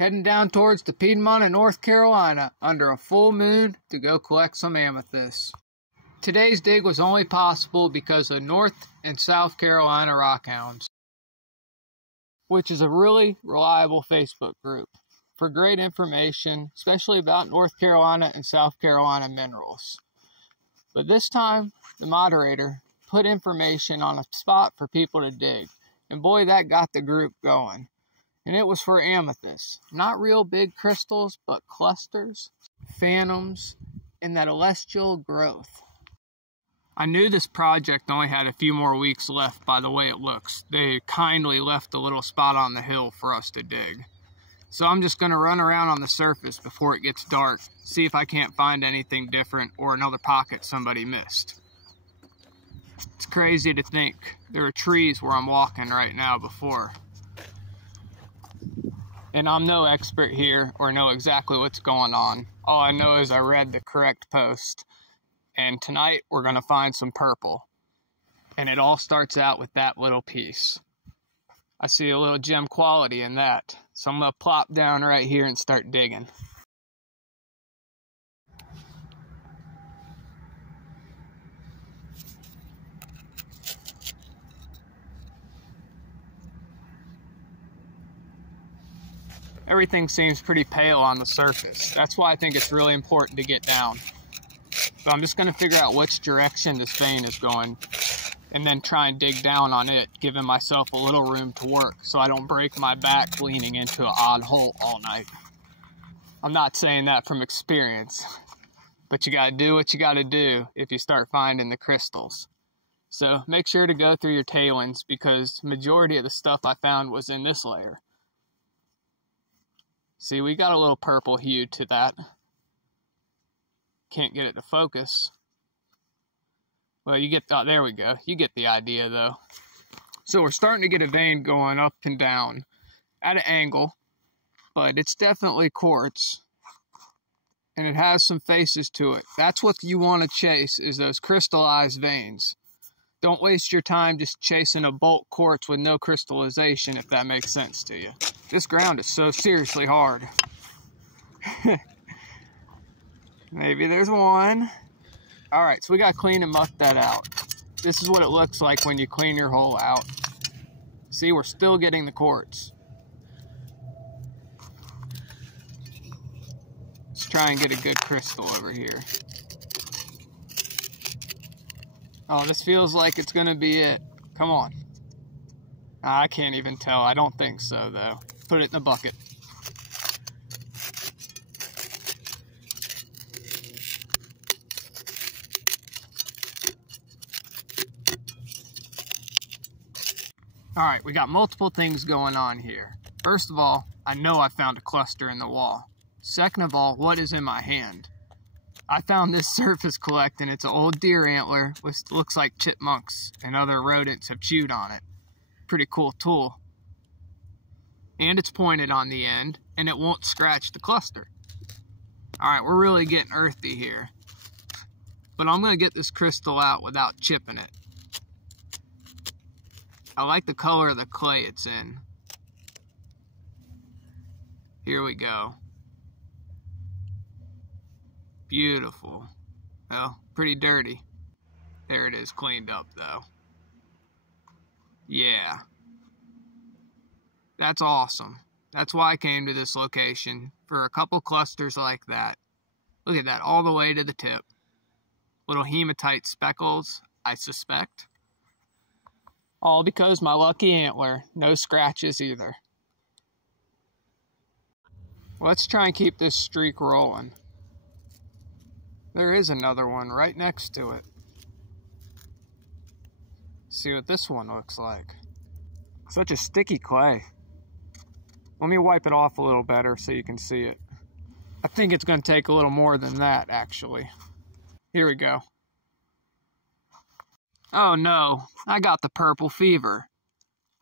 heading down towards the Piedmont in North Carolina under a full moon to go collect some amethysts. Today's dig was only possible because of North and South Carolina rockhounds, which is a really reliable Facebook group for great information, especially about North Carolina and South Carolina minerals. But this time, the moderator put information on a spot for people to dig, and boy, that got the group going. And it was for amethysts, not real big crystals, but clusters, phantoms, and that celestial growth. I knew this project only had a few more weeks left by the way it looks. They kindly left a little spot on the hill for us to dig. So I'm just going to run around on the surface before it gets dark, see if I can't find anything different or another pocket somebody missed. It's crazy to think there are trees where I'm walking right now before. And I'm no expert here or know exactly what's going on. All I know is I read the correct post. And tonight we're going to find some purple. And it all starts out with that little piece. I see a little gem quality in that. So I'm going to plop down right here and start digging. Everything seems pretty pale on the surface. That's why I think it's really important to get down. So I'm just going to figure out which direction this vein is going and then try and dig down on it, giving myself a little room to work so I don't break my back leaning into an odd hole all night. I'm not saying that from experience, but you got to do what you got to do if you start finding the crystals. So make sure to go through your tailings because the majority of the stuff I found was in this layer. See, we got a little purple hue to that. Can't get it to focus. Well, you get, oh, there we go. You get the idea though. So we're starting to get a vein going up and down at an angle, but it's definitely quartz and it has some faces to it. That's what you want to chase, is those crystallized veins. Don't waste your time just chasing a bulk quartz with no crystallization, if that makes sense to you. This ground is so seriously hard. Maybe there's one. All right, so we got to clean and muck that out. This is what it looks like when you clean your hole out. See, we're still getting the quartz. Let's try and get a good crystal over here. Oh, this feels like it's gonna be it. Come on. I can't even tell. I don't think so, though. Put it in the bucket. Alright, we got multiple things going on here. First of all, I know I found a cluster in the wall. Second of all, what is in my hand? I found this surface collect and it's an old deer antler, which looks like chipmunks and other rodents have chewed on it. Pretty cool tool. And it's pointed on the end and it won't scratch the cluster. Alright, we're really getting earthy here. But I'm going to get this crystal out without chipping it. I like the color of the clay it's in. Here we go. Beautiful. Well, pretty dirty. There it is, cleaned up though. Yeah. That's awesome. That's why I came to this location, for a couple clusters like that. Look at that, all the way to the tip. Little hematite speckles, I suspect. All because my lucky antler, no scratches either. Let's try and keep this streak rolling. There is another one right next to it. See what this one looks like. Such a sticky clay. Let me wipe it off a little better so you can see it. I think it's going to take a little more than that, actually. Here we go. Oh no, I got the purple fever.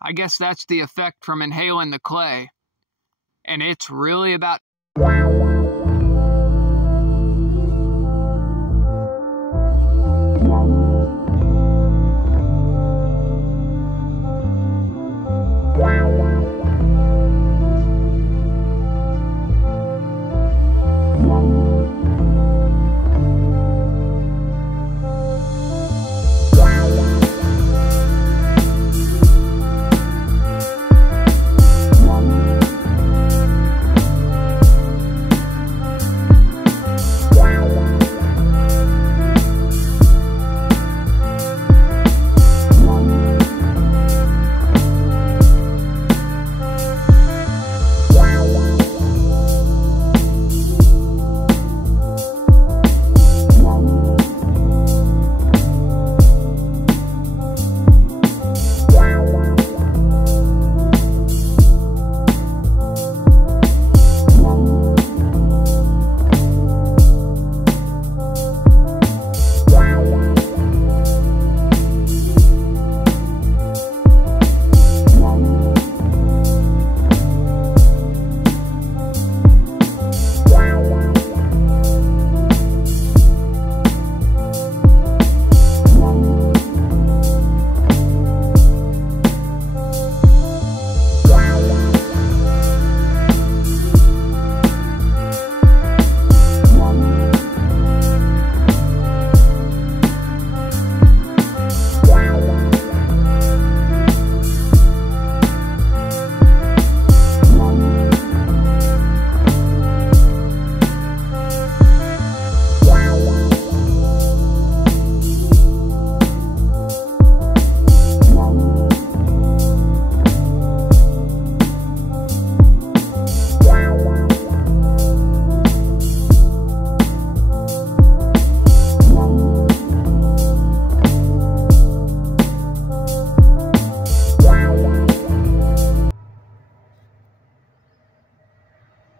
I guess that's the effect from inhaling the clay. And it's really about...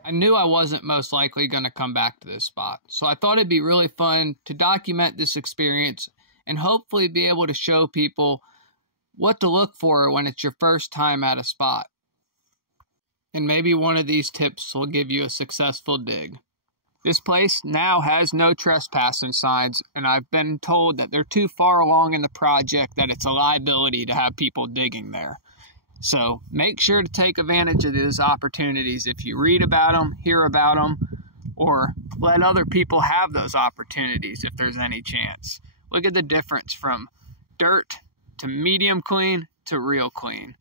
I knew I wasn't most likely going to come back to this spot, so I thought it'd be really fun to document this experience and hopefully be able to show people what to look for when it's your first time at a spot. And maybe one of these tips will give you a successful dig. This place now has no trespassing signs, and I've been told that they're too far along in the project that it's a liability to have people digging there. So make sure to take advantage of these opportunities if you read about them, hear about them, or let other people have those opportunities if there's any chance. Look at the difference from dirt to medium clean to real clean.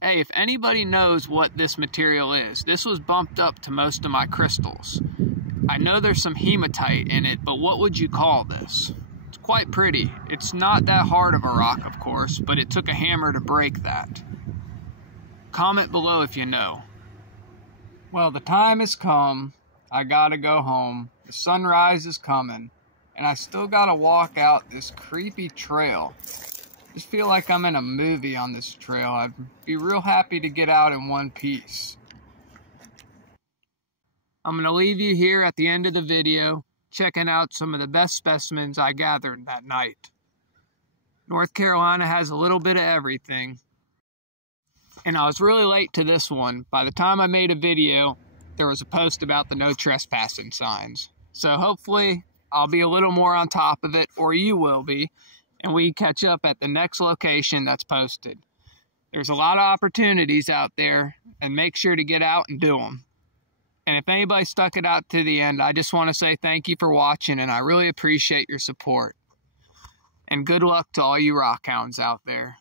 Hey, if anybody knows what this material is, this was bumped up to most of my crystals. I know there's some hematite in it, but what would you call this? It's quite pretty. It's not that hard of a rock, of course, but it took a hammer to break that. Comment below if you know. Well, the time has come. I gotta go home. The sunrise is coming, and I still gotta walk out this creepy trail. I just feel like I'm in a movie on this trail. I'd be real happy to get out in one piece. I'm going to leave you here at the end of the video, checking out some of the best specimens I gathered that night. North Carolina has a little bit of everything. And I was really late to this one. By the time I made a video, there was a post about the no trespassing signs. So hopefully I'll be a little more on top of it, or you will be, and we catch up at the next location that's posted. There's a lot of opportunities out there, and make sure to get out and do them. And if anybody stuck it out to the end, I just want to say thank you for watching, and I really appreciate your support. And good luck to all you rock hounds out there.